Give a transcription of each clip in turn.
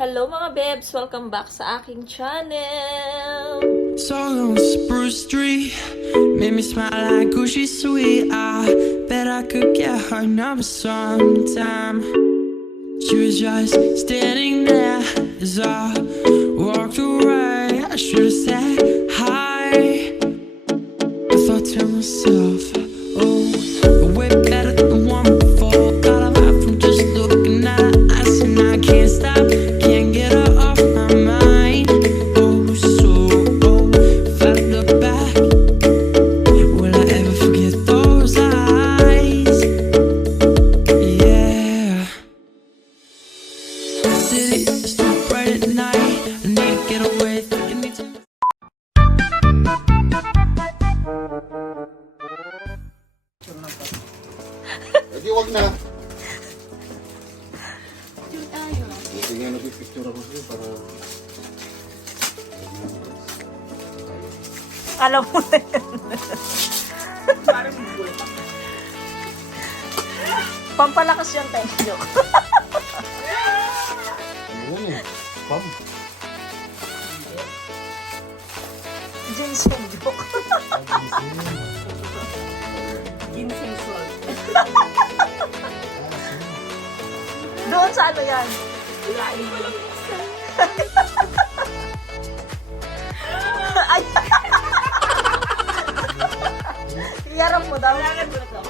Hello mga bebs! Welcome back sa aking channel! Song on Spruce Street made me smile like oh she's sweet. I bet I could get her number sometime. She was just standing there as I walked away. I should have said hi. I thought to myself, oh, way better than the one before. Got a lot from just looking at her eyes, and I can't stop, can't get her off my mind. Oh, so if I look back, will I ever forget those eyes? Yeah. City is too bright at night. I need to get away. Think I need to. Hindi, wag na. Sige nga, nag-picture ako sa'yo para... Alam mo na yan. Pampalakas yung thank you. Ano yan eh? Pam. Ginseng joke. Ginseng salt. Doon sa ano yan? Ilalim mo lang. Ay! Iyarap mo daw. Kailangan mo na to.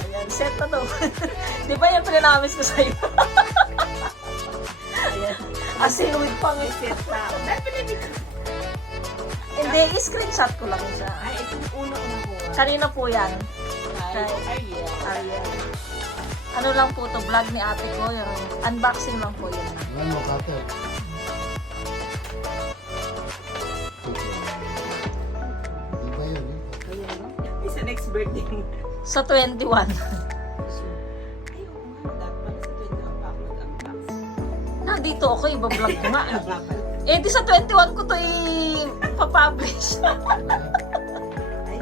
Ayan, set na to. Di ba yan pinanamis ko sa'yo? Ayan. Asin with pang Set na. Dahil pinipicture. Hindi, screenshot ko lang siya. Ay, ito yung una-una ko. Kanina po yan. Ay, Ariel. Ariel. Ano lang po to, vlog ni ate ko. Yung unboxing lang po yun. Ano, cutter? Di ba yun? Ayan, no? It's the next birthday mo. Sa 21. Ay, oo nga. Dapat pala sa 21 pa ako nag-unbox. Nandito ako, iba-vlog ko nga. Dapat. Eh, di sa 21 ko to i-publish. Ay,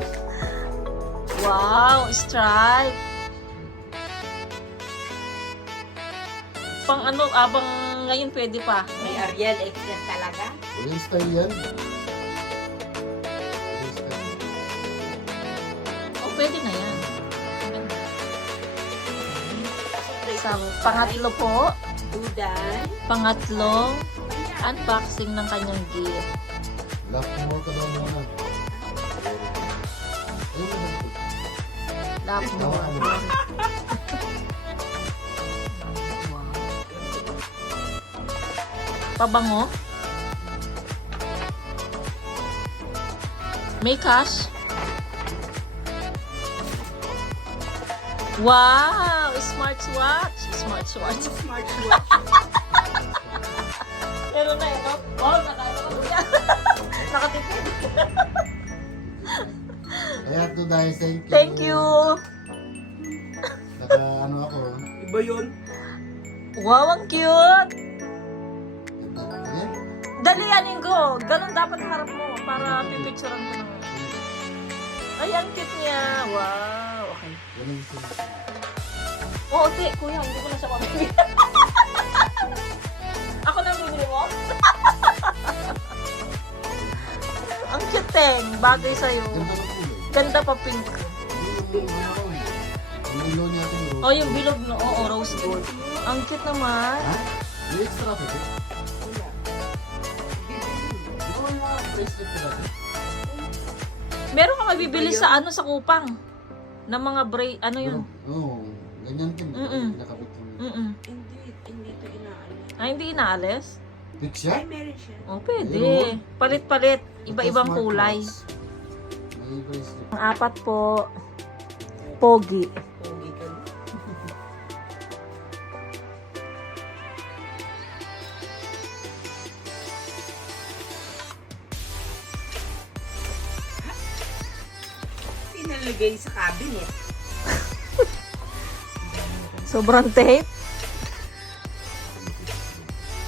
Wow, stripe. Pang ano, abang ngayon pwede pa. may Ariel X yan talaga. Walang style yan. Walang style. Oh, pwede na yan. Sa pangatlo po, Dudan. pangatlong unboxing ng kanyang gift. Lock more ka daw muna. Ayun na ba? Love mo. Tama ka ba? Pabango. May cash. Wow! Smartwatch. Smartwatch. Smartwatch. Meron na yun, no? Oh, nakatipid. Kaya to dahil thank you. Thank you. Naka ano ako. Iba yun. Wow, ang cute. Ayan. Dali yanin ko. Ganun dapat harap mo para pipicturean ko naman. Ay, ang cute niya. Wow. Okay. Ganun siya. Oo, te. Kuya, hindi ko na siya mabibili. Ako na bibili mo? Ang cute, Teng. Bagay sa'yo. Ganda ng kulay. Ganda pa pink. Yung ano, yung ilo niya ating rose. Oh, yung bilog no. Oo, rose gold. Ang cute naman. Ha? May extra pa ito? Di ba may mga bracelet ka dati? Meron ka mabibili sa ano sa Kupang. Na mga ano yun? Oo, ganyan din. Nakabit yung... Hindi ito inaalis. Ay, hindi inaalis? Big siya? Ay, meron siya. Oh, pwede. Palit-palit. Iba-ibang kulay. May bracelet. Ang apat po, pogi. Pogi ka na. Pinalagay sa cabinet. Sobrang tape.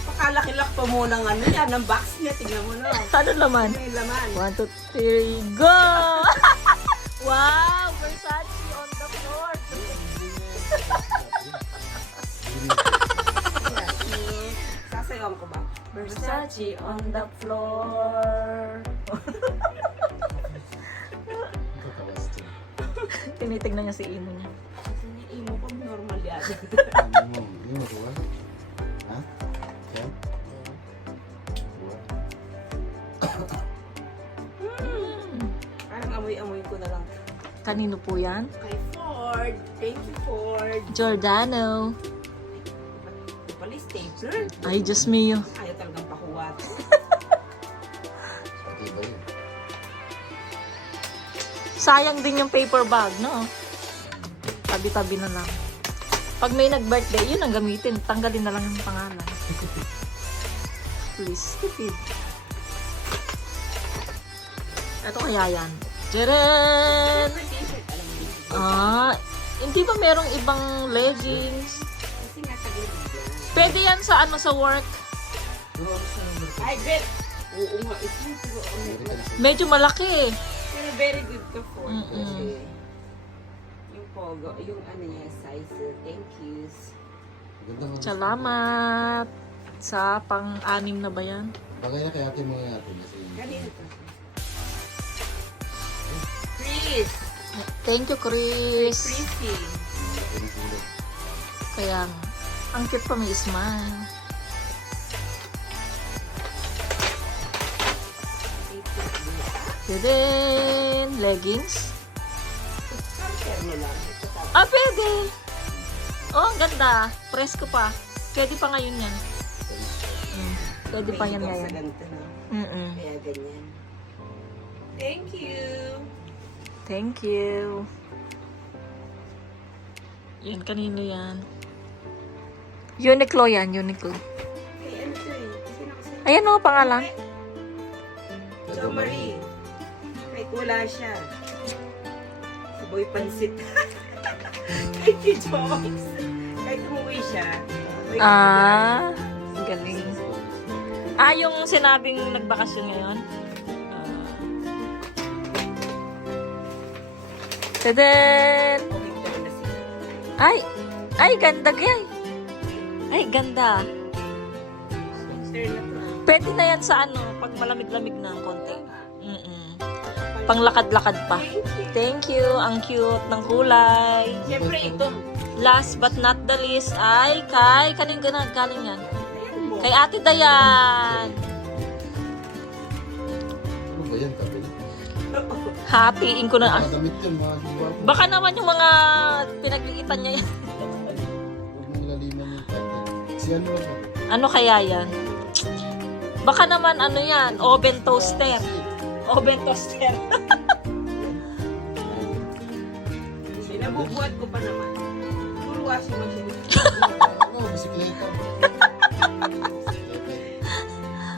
Pakalaki-lak pa muna ng ano yan, ng box niya. Tingnan mo na. Ano laman? May laman. 1, 2, 3, go! Wow! Versace on the floor. Versace on the floor. Kakawas dyan. Tinitignan niya si imo niya. Kasi niya, imo ko normal yan. Ano mo tuwa? Ha? Yan? Tuwa? Parang amoy-amoy ko na lang. Kanino po yan? Kay Ford. Thank you, Ford. Giordano. Ito pala, stapler. Ay, Diyos mio. Ayaw talagang pakuwat. Pati ba yun? Sayang din yung paper bag, no? Tabi-tabi na lang. Pag may nag-birthday, yun ang gamitin. Tanggalin na lang yung pangalan. Please, stupid. Ito kaya yan. Tcharan! T-shirt, alam mo yun. Ah, hindi ba merong ibang leggings? Kasi nga tagal yan. Pwede yan sa ano, sa work. Pero ano sa number? Ay, bet. Oo nga, ito pero American sa Medyo malaki. pero very good ka, Ford. Mm-mm. Kasi yung pogo, yung ano niya, size. Thank yous. Ganda nga. Salamat. Sa pang-anim na ba yan? Bagay na kay ate mo yung ate. Kasi Kanina to. Chris! Thank you, Chris. Chrissy. laki ng kulot. Kaya, ang cute pa, may smile. Then, leggings. Terno lang. Ito tapos. Ah, pwede. Oh, ang ganda. Presko pa. Pwede pa ngayon yan. Pwede pa yan Sa ngayon. ganito na. Mm-mm. Kaya ganyan. Thank you. Thank you. Yan, kanino yan? Uniqlo yan, Uniqlo. Ay, ano to eh? Kasi nakasabi. Ayan o, pangalan. Jo Marie. Kahit wala siya. Si Boy Pansit. Kahit si Joyce. Kahit umuwi siya. Boy Ah, galing. Ah, yung sinabing nagbakasyon ngayon? Tadaan! Okay, ito na siya. Ay, ganda gay. Ay, ganda. Sir na to. Pwede na yan sa ano, pag malamig-lamig na ang konti. Panglakad-lakad pa. Thank you. Thank you, ang cute ng kulay. Siyempre ito. Last but not the least ay kay, kaning galing yan? Ayan mo. Kay Ate Dayan. Ano ba yan? Tabi? Happyin ko na. Mga damit yun, mga giwa ko. Baka naman yung mga pinagliitan niya yan. Huwag mong laliman yung tate. Si ano ba? Ano kaya yan? Baka naman ano yan, oven toaster. Oven toaster. Sinabubuhat ko pa naman. Full washing machine. Ano, bisikleta.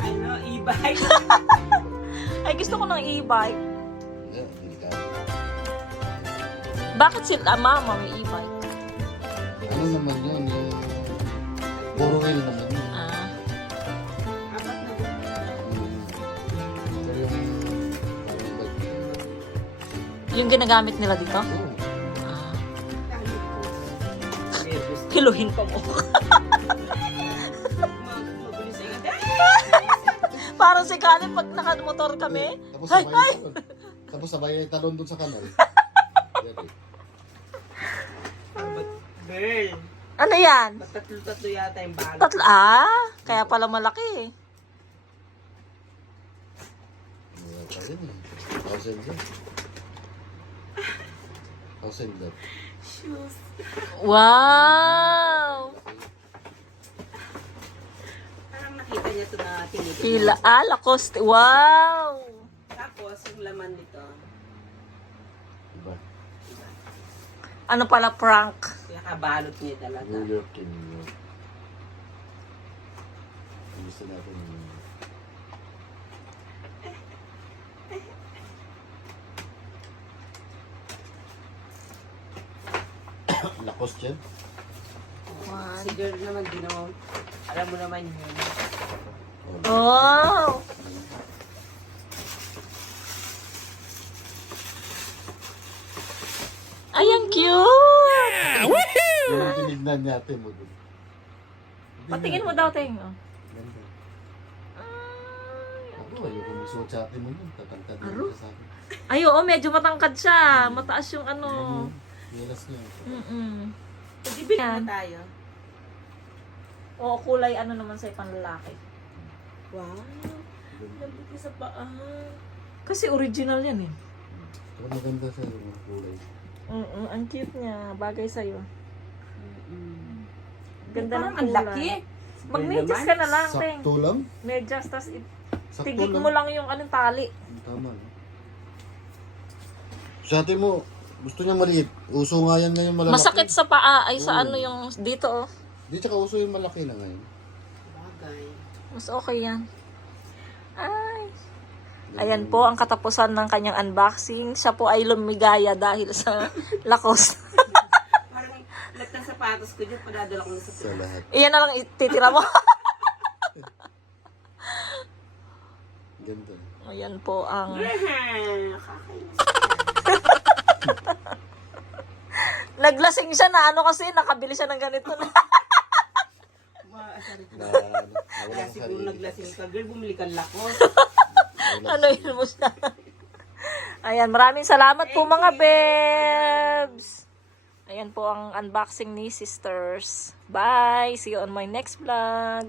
Ano, e-bike. Ay, gusto ko ng e-bike. Yeah, hindi ka. Bakit sila mama may e-bike? Ano naman yun? Yung puro wheel naman yun. Ah, Apat na buwan. Pero yung parang bike. yung ginagamit nila dito? Oo. Ah, Talo ko. Nervous. kiluhin pa mo. Mabilis ay Parang si Kalin pag nakamotor kami. Tapos Ay, sabay, ay! tapos sabay ay talon dun sa kanal. Yan eh. Girl, Ano yan? tatlo-tatlo yata yung balot. Tatlo. Kaya pala malaki. Wala pa rin eh. 1,000 dyan. 1,000 dyan. Shoes. Wow! Parang nakita niya ito na tinitignan. Pila. Lacoste. Wow! Tapos, yung laman nito, Diba? Ano pala prank? nakabalot niya talaga. New York to New York. Gusto natin yung... Lacoste yan? Si girl naman, di naman, alam mo naman yun. Oh! Ay, ang cute! Yung tinignan natin mo dun. Patingin mo daw, Teng. Ganda. Oo, ayoko magsuot sa atin mo nun. Tatangkad na Aro? siya sa akin. Ay, oo, medyo matangkad siya. Mataas yung ano. Yelas niya. Sige, Ano tayo? Oo, kulay ano naman sa'yo panlalaki. Wow. Nandito sa paa. Kasi original yan eh. Ito maganda sa mga kulay. Ang cute niya. Bagay sa'yo. Ganda ng Parang ang kulay. laki. Mag-medyas ka na lang, Teng. Sakto lang. Medyas, tas Sakto tigik lang. mo lang yung anong tali. Tama. No? Sa atin mo, gusto niya maliit. Uso nga yan ngayon malalaki. Masakit sa paa. Ay, sa Oo. ano yung dito oh. Di tsaka uso yung malaki na ngayon. Bagay. Mas okay yan. Ay. Ayan po ang katapusan ng kanyang unboxing. Siya po ay lumigaya dahil sa lakos. Parang lahat ng sapatos ko dyan, padadala ko na sa Sa lahat. Iyan na lang ititira mo. Ganda. Ayan po ang... Nakakainis. Naglasing siya na ano kasi nakabili siya ng ganito na. Maasarit Na, na. nawala Kaya sa siguro sarili. naglasing ka. Girl, bumili ka lakos. Ano yun mo siya. Ayan, maraming salamat po mga bebs. Ayan po ang unboxing ni sisters. Bye! See you on my next vlog.